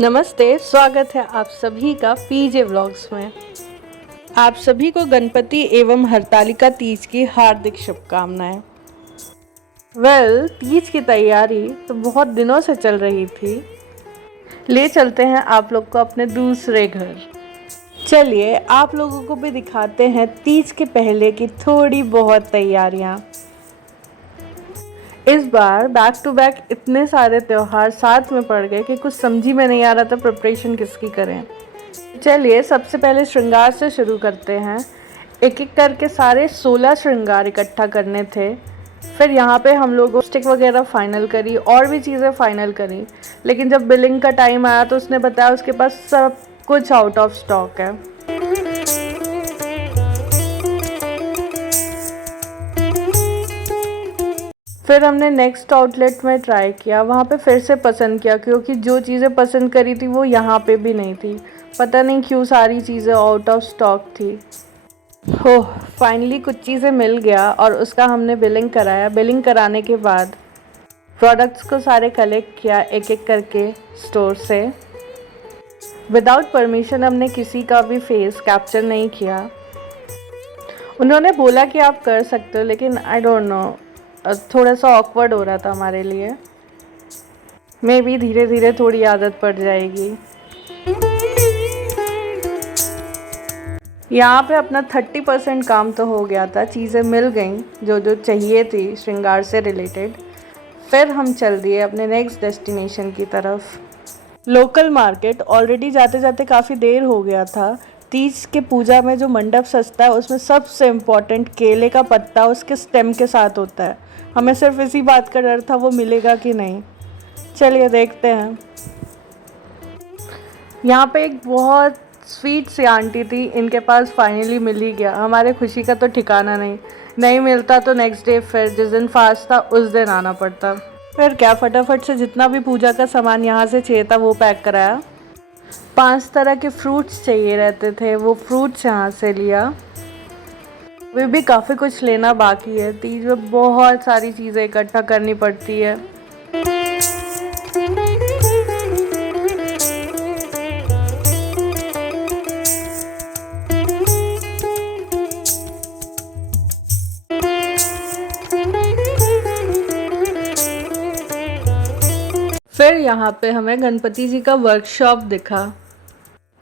नमस्ते, स्वागत है आप सभी का पीजे व्लॉग्स में। आप सभी को गणपति एवं हरतालिका तीज की हार्दिक शुभकामनाएं। तीज की तैयारी तो बहुत दिनों से चल रही थी। ले चलते हैं आप लोग को अपने दूसरे घर। चलिए आप लोगों को भी दिखाते हैं तीज के पहले की थोड़ी बहुत तैयारियां। इस बार बैक टू बैक इतने सारे त्योहार साथ में पड़ गए कि कुछ समझ ही में नहीं आ रहा था प्रिपरेशन किसकी करें। चलिए सबसे पहले श्रृंगार से शुरू करते हैं। एक एक करके सारे 16 श्रृंगार इकट्ठा करने थे। फिर यहाँ पे हम लोग स्टिक वगैरह फाइनल करी और भी चीज़ें फाइनल करी, लेकिन जब बिलिंग का टाइम आया तो उसने बताया उसके पास सब कुछ आउट ऑफ स्टॉक है। फिर हमने नेक्स्ट आउटलेट में ट्राई किया, वहाँ पे फिर से पसंद किया क्योंकि जो चीज़ें पसंद करी थी वो यहाँ पे भी नहीं थी। पता नहीं क्यों सारी चीज़ें आउट ऑफ स्टॉक थी। हो फाइनली कुछ चीज़ें मिल गया और उसका हमने बिलिंग कराया। बिलिंग कराने के बाद प्रोडक्ट्स को सारे कलेक्ट किया एक एक करके स्टोर से। विदाउट परमिशन हमने किसी का भी फेस कैप्चर नहीं किया। उन्होंने बोला कि आप कर सकते हो, लेकिन आई डोंट नो, थोड़ा सा ऑकवर्ड हो रहा था हमारे लिए। मे बी धीरे धीरे थोड़ी आदत पड़ जाएगी। यहाँ पे अपना 30% काम तो हो गया था, चीज़ें मिल गई जो जो चाहिए थी श्रृंगार से रिलेटेड। फिर हम चल दिए अपने नेक्स्ट डेस्टिनेशन की तरफ। लोकल मार्केट ऑलरेडी जाते जाते काफ़ी देर हो गया था। तीज के पूजा में जो मंडप सजता है उसमें सबसे इम्पॉर्टेंट केले का पत्ता उसके स्टेम के साथ होता है। हमें सिर्फ इसी बात का डर था वो मिलेगा कि नहीं। चलिए देखते हैं। यहाँ पे एक बहुत स्वीट सी आंटी थी, इनके पास फाइनली मिल ही गया। हमारे खुशी का तो ठिकाना नहीं मिलता तो नेक्स्ट डे फिर जिस दिन फास्ट था उस दिन आना पड़ता। फिर क्या फटाफट से जितना भी पूजा का सामान यहाँ से चाहिए था वो पैक कराया। 5 तरह के फ्रूट्स चाहिए रहते थे, वो फ्रूट्स यहाँ से लिया। वे भी काफ़ी कुछ लेना बाकी है। तीज में बहुत सारी चीज़ें इकट्ठा करनी पड़ती है। फिर यहाँ पे हमें गणपति जी का वर्कशॉप दिखा।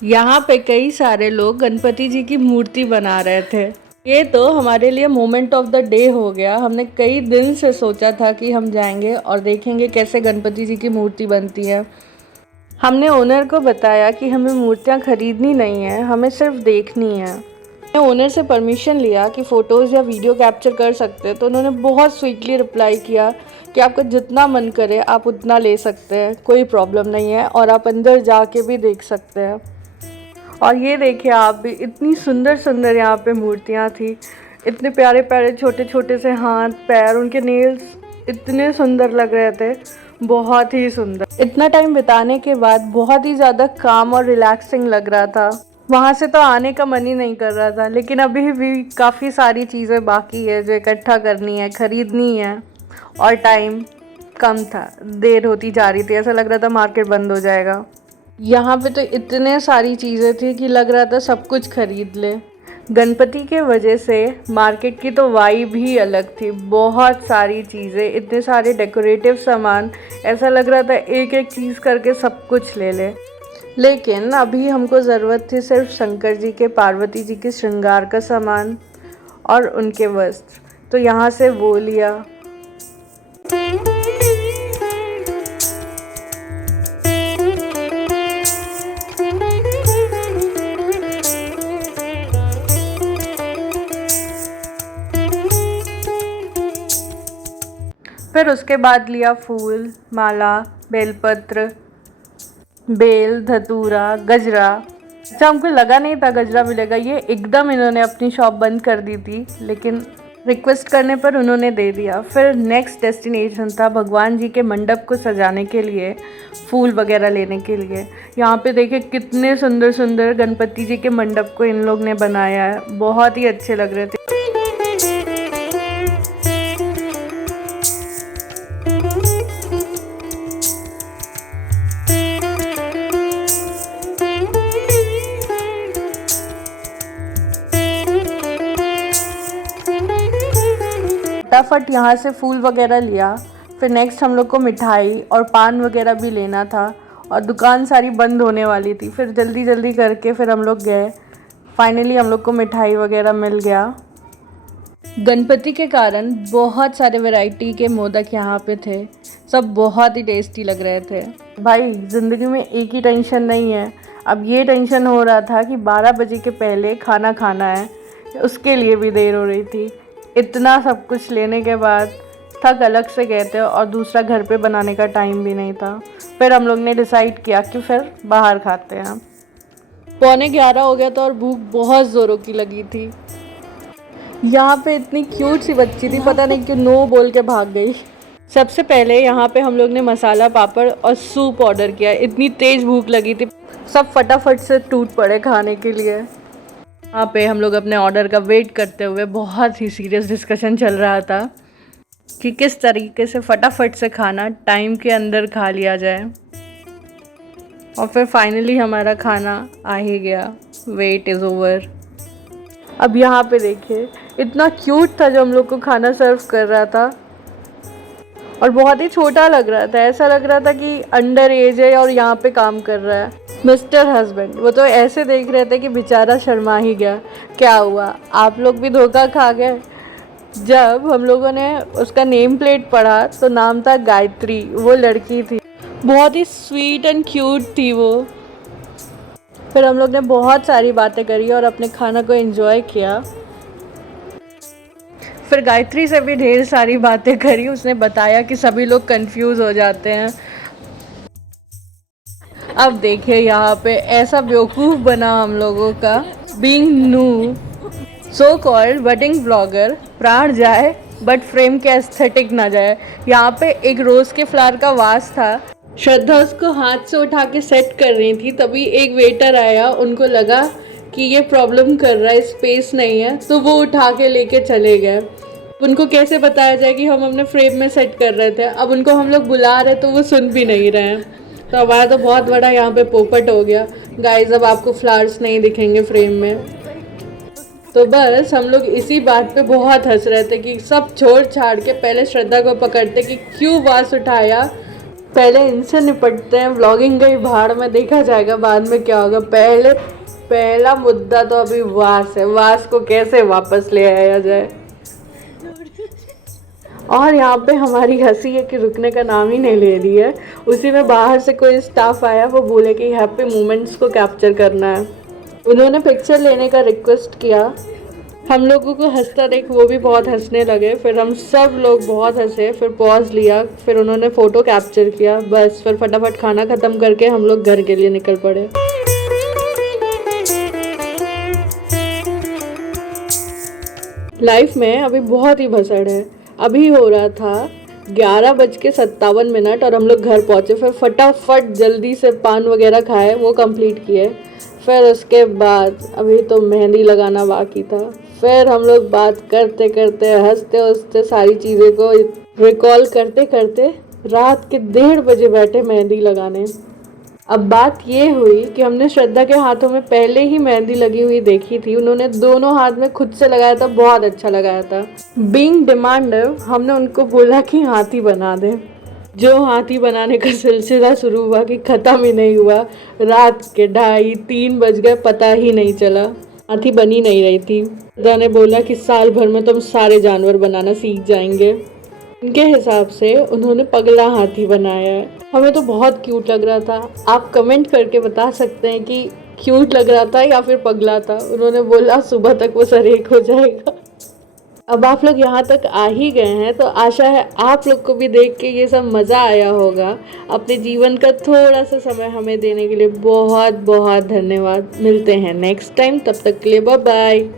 यहाँ पे कई सारे लोग गणपति जी की मूर्ति बना रहे थे। ये तो हमारे लिए मोमेंट ऑफ द डे हो गया। हमने कई दिन से सोचा था कि हम जाएंगे और देखेंगे कैसे गणपति जी की मूर्ति बनती है। हमने ओनर को बताया कि हमें मूर्तियाँ खरीदनी नहीं है, हमें सिर्फ देखनी है। मैंने ओनर से परमिशन लिया कि फ़ोटोज़ या वीडियो कैप्चर कर सकते हैं, तो उन्होंने बहुत स्वीटली रिप्लाई किया कि आपका जितना मन करे आप उतना ले सकते हैं, कोई प्रॉब्लम नहीं है, और आप अंदर जाके भी देख सकते हैं। और ये देखिए आप भी, इतनी सुंदर सुंदर यहाँ पे मूर्तियाँ थी। इतने प्यारे प्यारे छोटे छोटे से हाथ पैर, उनके नेल्स इतने सुंदर लग रहे थे, बहुत ही सुंदर। इतना टाइम बिताने के बाद बहुत ही ज़्यादा काम और रिलैक्सिंग लग रहा था। वहाँ से तो आने का मन ही नहीं कर रहा था, लेकिन अभी भी काफ़ी सारी चीज़ें बाकी है जो इकट्ठा करनी है, ख़रीदनी है, और टाइम कम था, देर होती जा रही थी। ऐसा लग रहा था मार्केट बंद हो जाएगा। यहाँ पे तो इतने सारी चीज़ें थी कि लग रहा था सब कुछ खरीद ले। गणपति के वजह से मार्केट की तो वाइब ही अलग थी। बहुत सारी चीज़ें, इतने सारे डेकोरेटिव सामान, ऐसा लग रहा था एक एक चीज़ करके सब कुछ ले ले। लेकिन अभी हमको ज़रूरत थी सिर्फ शंकर जी के, पार्वती जी के श्रृंगार का सामान और उनके वस्त्र, तो यहाँ से वो लिया। फिर उसके बाद लिया फूल, माला, बेलपत्र, बेल, धतूरा, गजरा। अच्छा हमको लगा नहीं था गजरा मिलेगा, ये एकदम इन्होंने अपनी शॉप बंद कर दी थी, लेकिन रिक्वेस्ट करने पर उन्होंने दे दिया। फिर नेक्स्ट डेस्टिनेशन था भगवान जी के मंडप को सजाने के लिए, फूल वगैरह लेने के लिए। यहाँ पे देखिए कितने सुंदर सुंदर गणपति जी के मंडप को इन लोग ने बनाया है, बहुत ही अच्छे लग रहे थे। फटाफट यहाँ से फूल वगैरह लिया। फिर नेक्स्ट हम लोग को मिठाई और पान वगैरह भी लेना था और दुकान सारी बंद होने वाली थी। फिर जल्दी जल्दी करके फिर हम लोग गए। फाइनली हम लोग को मिठाई वगैरह मिल गया। गणपति के कारण बहुत सारे वैरायटी के मोदक यहाँ पे थे, सब बहुत ही टेस्टी लग रहे थे। भाई ज़िंदगी में एक ही टेंशन नहीं है, अब ये टेंशन हो रहा था कि 12 बजे के पहले खाना खाना है, उसके लिए भी देर हो रही थी। इतना सब कुछ लेने के बाद थक अलग से गए थे और दूसरा घर पे बनाने का टाइम भी नहीं था। फिर हम लोग ने डिसाइड किया कि फिर बाहर खाते हैं। 11:15 हो गया था और भूख बहुत ज़ोरों की लगी थी। यहाँ पे इतनी क्यूट सी बच्ची थी, पता नहीं क्यों नो बोल के भाग गई। सबसे पहले यहाँ पे हम लोग ने मसाला पापड़ और सूप ऑर्डर किया। इतनी तेज़ भूख लगी थी, सब फटाफट से टूट पड़े खाने के लिए। यहाँ पे हम लोग अपने ऑर्डर का वेट करते हुए बहुत ही सीरियस डिस्कशन चल रहा था कि किस तरीके से फटाफट से खाना टाइम के अंदर खा लिया जाए। और फिर फाइनली हमारा खाना आ ही गया। Wait is over. अब यहाँ पे देखिए, इतना क्यूट था जो हम लोग को खाना सर्व कर रहा था और बहुत ही छोटा लग रहा था। ऐसा लग रहा था कि अंडर एज है और यहाँ पे काम कर रहा है। मिस्टर हस्बैंड वो तो ऐसे देख रहे थे कि बेचारा शर्मा ही गया। क्या हुआ, आप लोग भी धोखा खा गए? जब हम लोगों ने उसका नेम प्लेट पढ़ा तो नाम था गायत्री। वो लड़की थी, बहुत ही स्वीट एंड क्यूट थी वो। फिर हम लोग ने बहुत सारी बातें करी और अपने खाना को एंजॉय किया। फिर गायत्री से भी ढेर सारी बातें करी। उसने बताया कि सभी लोग कंफ्यूज हो जाते हैं। अब देखिए यहाँ पे ऐसा बेवकूफ़ बना हम लोगों का। Being new so called wedding blogger, प्राण जाए बट फ्रेम के एस्थेटिक ना जाए। यहाँ पे एक रोज़ के फ्लावर का वास था। श्रद्धा उसको हाथ से उठा के सेट कर रही थी, तभी एक वेटर आया। उनको लगा कि ये प्रॉब्लम कर रहा है, स्पेस नहीं है, तो वो उठा के लेके चले गए। उनको कैसे बताया जाए कि हम अपने फ्रेम में सेट कर रहे थे। अब उनको हम लोग बुला रहे तो वो सुन भी नहीं रहे हैं। तो हमारा तो बहुत बड़ा यहाँ पे पोपट हो गया। गाइस अब आपको फ्लावर्स नहीं दिखेंगे फ्रेम में। तो बस हम लोग इसी बात पे बहुत हंस रहे थे कि सब छोड़ छाड़ के पहले श्रद्धा को पकड़ते कि क्यों वास उठाया, पहले इनसे निपटते हैं। व्लॉगिंग गई भाड़ में, देखा जाएगा बाद में क्या होगा। पहला मुद्दा तो अभी वास है। वास को कैसे वापस ले आया जाए। और यहाँ पे हमारी हंसी है कि रुकने का नाम ही नहीं ले रही है। उसी में बाहर से कोई स्टाफ आया, वो बोले कि हैप्पी मोमेंट्स को कैप्चर करना है। उन्होंने पिक्चर लेने का रिक्वेस्ट किया। हम लोगों को हंसता देख वो भी बहुत हंसने लगे। फिर हम सब लोग बहुत हंसे। फिर पॉज लिया, फिर उन्होंने फ़ोटो कैप्चर किया। बस फिर फटाफट खाना ख़त्म करके हम लोग घर के लिए निकल पड़े। लाइफ में अभी बहुत ही भसड़ है। अभी हो रहा था 11:57 और हम लोग घर पहुँचे। फिर फटाफट जल्दी से पान वगैरह खाए, वो कंप्लीट किए। फिर उसके बाद अभी तो मेहंदी लगाना बाकी था। फिर हम लोग बात करते करते, हंसते हंसते, सारी चीज़ें को रिकॉल करते करते रात के 1:30 बजे बैठे मेहंदी लगाने। अब बात ये हुई कि हमने श्रद्धा के हाथों में पहले ही मेहंदी लगी हुई देखी थी। उन्होंने दोनों हाथ में खुद से लगाया था, बहुत अच्छा लगाया था। बीइंग डिमांडिव हमने उनको बोला कि हाथी बना दें। जो हाथी बनाने का सिलसिला शुरू हुआ कि ख़त्म ही नहीं हुआ। रात के 2:30-3 बज गए, पता ही नहीं चला। हाथी बनी नहीं रही थी। श्रद्धा ने बोला कि साल भर में तुम सारे जानवर बनाना सीख जाएंगे। उनके हिसाब से उन्होंने पगला हाथी बनाया है। हमें तो बहुत क्यूट लग रहा था। आप कमेंट करके बता सकते हैं कि क्यूट लग रहा था या फिर पगला था। उन्होंने बोला सुबह तक वो सरेक हो जाएगा। अब आप लोग यहाँ तक आ ही गए हैं तो आशा है आप लोग को भी देख के ये सब मज़ा आया होगा। अपने जीवन का थोड़ा सा समय हमें देने के लिए बहुत बहुत धन्यवाद। मिलते हैं नेक्स्ट टाइम, तब तक के लिए बाय बाय।